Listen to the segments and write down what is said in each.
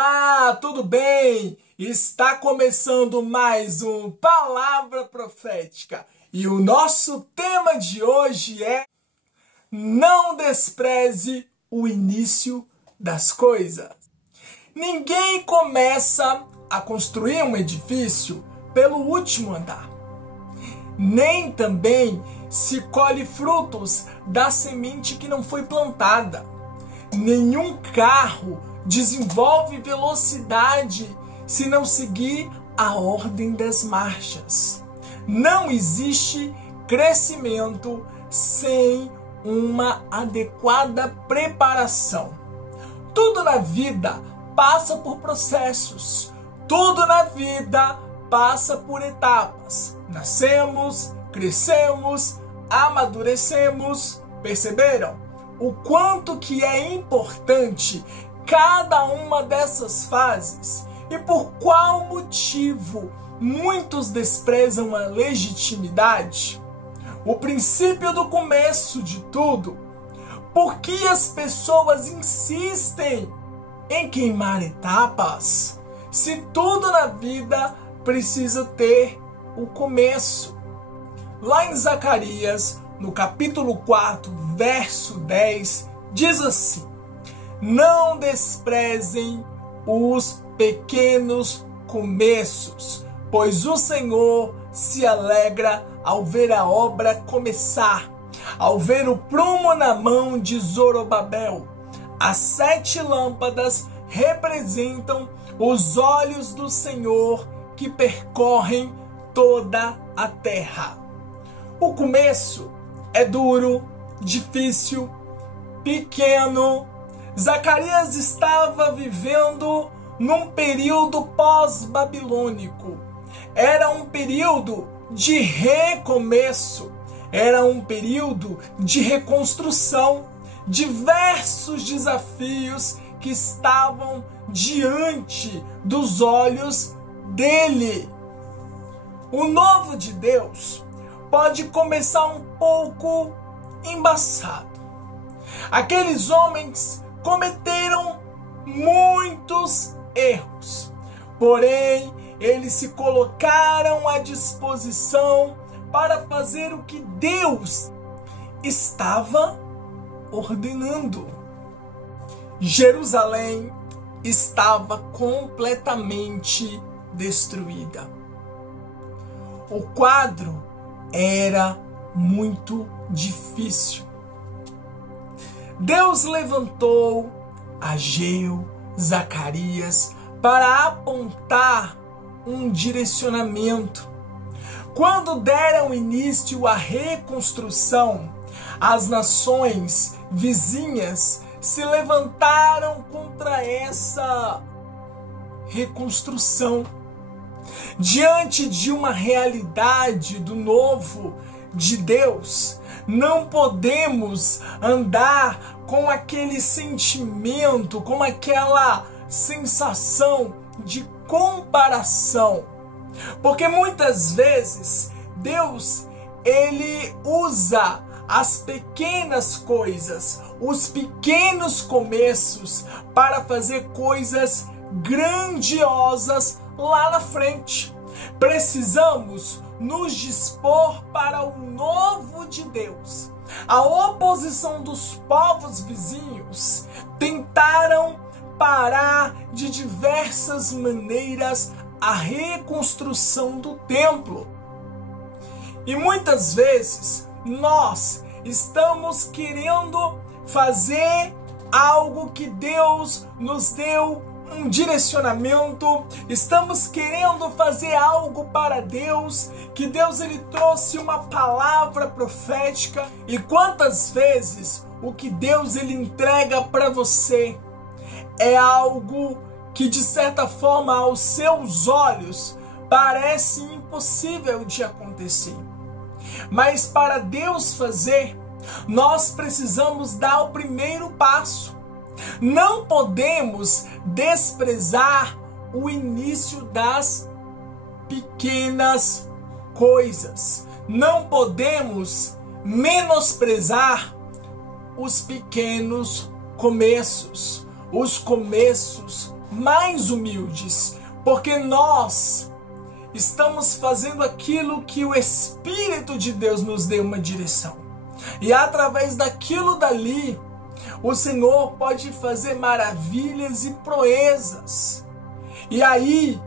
Olá, tudo bem? Está começando mais um Palavra Profética e o nosso tema de hoje é: não despreze o início das coisas. Ninguém começa a construir um edifício pelo último andar. Nem também se colhe frutos da semente que não foi plantada. Nenhum carro desenvolve velocidade se não seguir a ordem das marchas. Não existe crescimento sem uma adequada preparação. Tudo na vida passa por processos. Tudo na vida passa por etapas. Nascemos, crescemos, amadurecemos. Perceberam o quanto que é importante cada uma dessas fases e por qual motivo muitos desprezam a legitimidade? O princípio do começo de tudo. Por que as pessoas insistem em queimar etapas se tudo na vida precisa ter o começo? Lá em Zacarias, no capítulo 4, verso 10, diz assim: não desprezem os pequenos começos, pois o Senhor se alegra ao ver a obra começar, ao ver o prumo na mão de Zorobabel. As 7 lâmpadas representam os olhos do Senhor que percorrem toda a terra. O começo é duro, difícil, pequeno. Zacarias estava vivendo num período pós-babilônico. Era um período de recomeço, era um período de reconstrução. Diversos desafios que estavam diante dos olhos dele. O novo de Deus pode começar um pouco embaçado. Aqueles homens cometeram muitos erros, porém eles se colocaram à disposição para fazer o que Deus estava ordenando. Jerusalém estava completamente destruída. O quadro era muito difícil. Deus levantou Ageu, Zacarias para apontar um direcionamento. Quando deram início à reconstrução, as nações vizinhas se levantaram contra essa reconstrução. Diante de uma realidade do novo de Deus, não podemos andar com aquele sentimento, com aquela sensação de comparação. Porque muitas vezes Deus, ele usa as pequenas coisas, os pequenos começos para fazer coisas grandiosas lá na frente. Precisamos nos dispor para o novo de Deus. A oposição dos povos vizinhos tentaram parar de diversas maneiras a reconstrução do templo. E muitas vezes nós estamos querendo fazer algo que Deus nos deu um direcionamento, estamos querendo fazer algo para Deus, que Deus ele trouxe uma palavra profética, e quantas vezes o que Deus ele entrega para você é algo que de certa forma aos seus olhos parece impossível de acontecer. Mas para Deus fazer, nós precisamos dar o primeiro passo. Não podemos desprezar o início das pequenas coisas. Não podemos menosprezar os pequenos começos. os começos mais humildes, porque nós estamos fazendo aquilo que o Espírito de Deus nos deu uma direção. E através daquilo dali, o Senhor pode fazer maravilhas e proezas. E aí,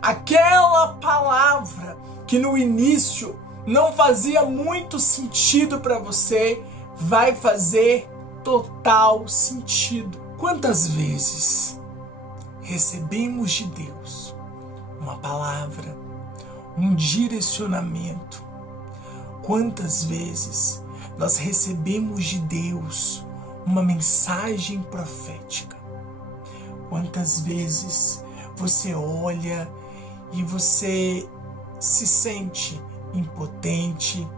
aquela palavra que no início não fazia muito sentido para você, vai fazer total sentido. Quantas vezes recebemos de Deus uma palavra, um direcionamento? Quantas vezes nós recebemos de Deus uma mensagem profética? Quantas vezes você olha e você se sente impotente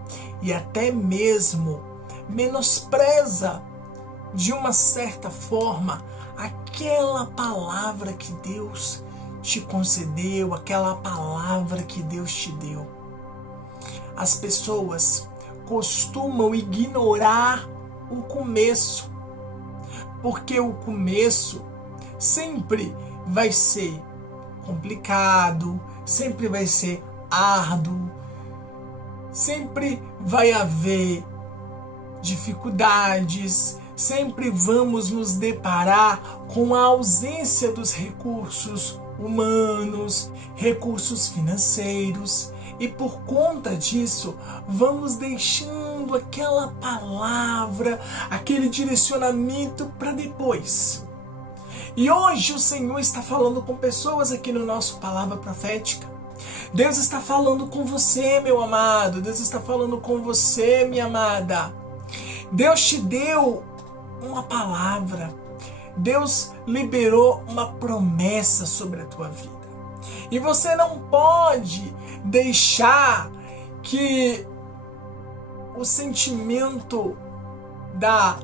e até mesmo menospreza de uma certa forma aquela palavra que Deus te concedeu, aquela palavra que Deus te deu? As pessoas costumam ignorar o começo, porque o começo sempre vai ser complicado, sempre vai ser árduo, sempre vai haver dificuldades, sempre vamos nos deparar com a ausência dos recursos humanos, recursos financeiros, e por conta disso vamos deixando aquela palavra, aquele direcionamento para depois. E hoje o Senhor está falando com pessoas aqui no nosso Palavra Profética. Deus está falando com você, meu amado. Deus está falando com você, minha amada. Deus te deu uma palavra. Deus liberou uma promessa sobre a tua vida. E você não pode deixar que o sentimento da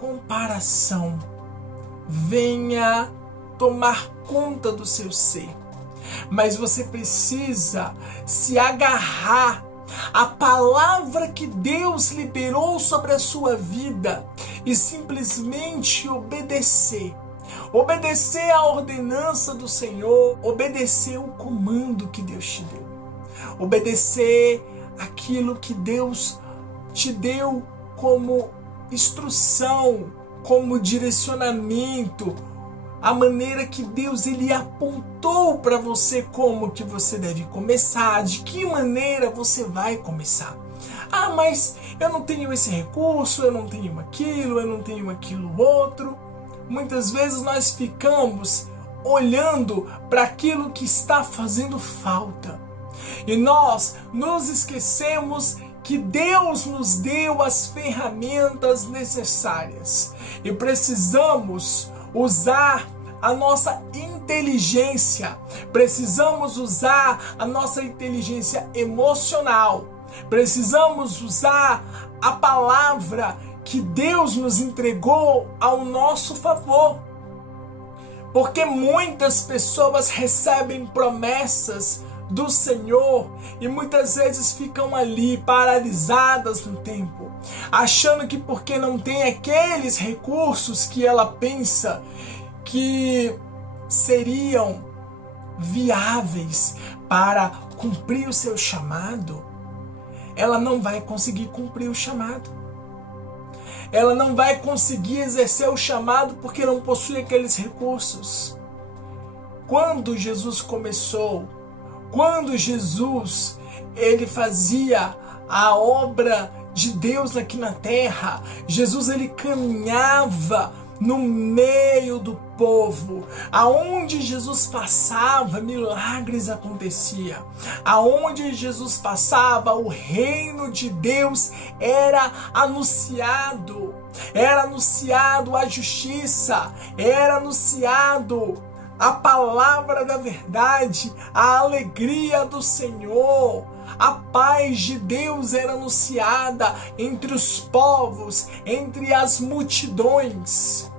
comparação venha tomar conta do seu ser. Mas você precisa se agarrar à palavra que Deus liberou sobre a sua vida e simplesmente obedecer. Obedecer à ordenança do Senhor, obedecer o comando que Deus te deu. Obedecer aquilo que Deus te deu como instrução, como direcionamento, a maneira que Deus ele apontou para você como que você deve começar, de que maneira você vai começar. Ah, mas eu não tenho esse recurso, eu não tenho aquilo outro. Muitas vezes nós ficamos olhando para aquilo que está fazendo falta. E nós nos esquecemos que Deus nos deu as ferramentas necessárias. E precisamos usar a nossa inteligência. Precisamos usar a nossa inteligência emocional. Precisamos usar a palavra que Deus nos entregou ao nosso favor. Porque muitas pessoas recebem promessas do Senhor e muitas vezes ficam ali paralisadas no tempo, achando que porque não tem aqueles recursos que ela pensa que seriam viáveis para cumprir o seu chamado, ela não vai conseguir cumprir o chamado. Ela não vai conseguir exercer o chamado porque não possui aqueles recursos. Quando Jesus começou, quando Jesus ele fazia a obra de Deus aqui na terra, Jesus ele caminhava no meio do povo. Aonde Jesus passava, milagres aconteciam. Aonde Jesus passava, o reino de Deus era anunciado. Era anunciado a justiça, era anunciado a palavra da verdade, a alegria do Senhor. A paz de Deus era anunciada entre os povos, entre as multidões.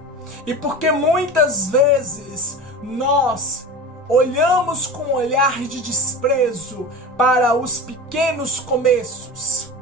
E porque muitas vezes nós olhamos com um olhar de desprezo para os pequenos começos,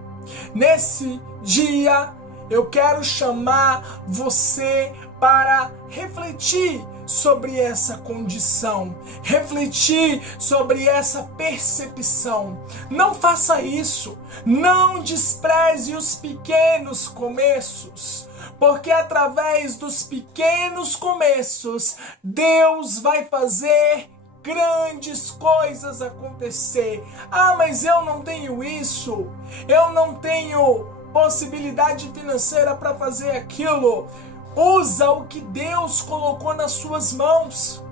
nesse dia eu quero chamar você para refletir sobre essa condição, refletir sobre essa percepção. Não faça isso, não despreze os pequenos começos, porque através dos pequenos começos, Deus vai fazer grandes coisas acontecer. Ah, mas eu não tenho isso, eu não tenho possibilidade financeira para fazer aquilo. Usa o que Deus colocou nas suas mãos.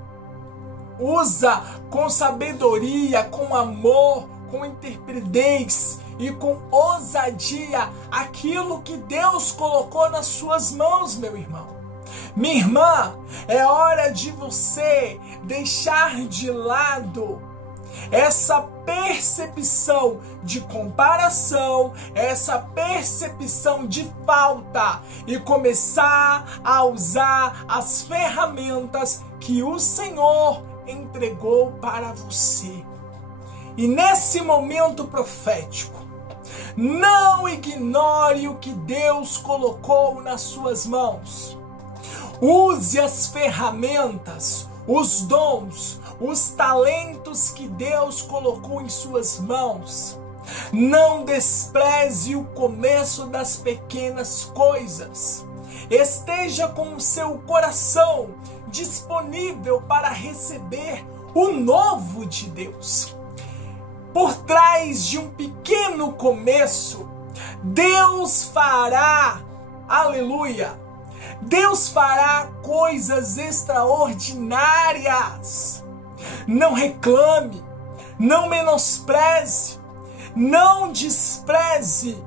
Usa com sabedoria, com amor, com intrepidez e com ousadia aquilo que Deus colocou nas suas mãos, meu irmão. Minha irmã, é hora de você deixar de lado essa percepção de comparação, essa percepção de falta e começar a usar as ferramentas que o Senhor entregou para você. E nesse momento profético, não ignore o que Deus colocou nas suas mãos. Use as ferramentas, os dons, os talentos que Deus colocou em suas mãos. Não despreze o começo das pequenas coisas. Esteja com o seu coração disponível para receber o novo de Deus. Por trás de um pequeno começo, Deus fará, aleluia, Deus fará coisas extraordinárias. Não reclame, não menospreze, não despreze,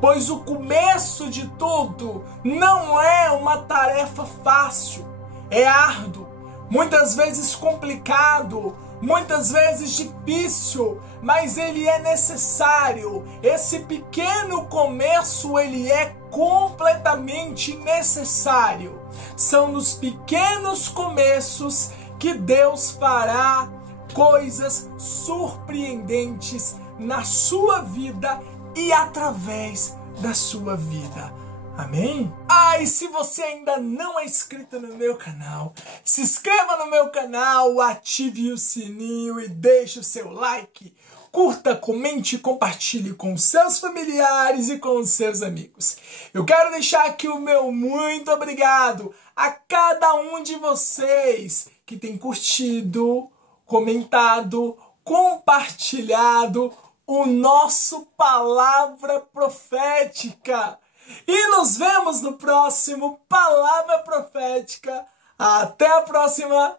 pois o começo de tudo não é uma tarefa fácil, é árduo, muitas vezes complicado, muitas vezes difícil, mas ele é necessário. Esse pequeno começo, ele é completamente necessário. São nos pequenos começos que Deus fará coisas surpreendentes na sua vida e através da sua vida. Amém? E se você ainda não é inscrito no meu canal, se inscreva no meu canal, ative o sininho e deixe o seu like. Curta, comente e compartilhe com seus familiares e com seus amigos. Eu quero deixar aqui o meu muito obrigado a cada um de vocês que tem curtido, comentado, compartilhado o nosso Palavra Profética. E nos vemos no próximo Palavra Profética. Até a próxima!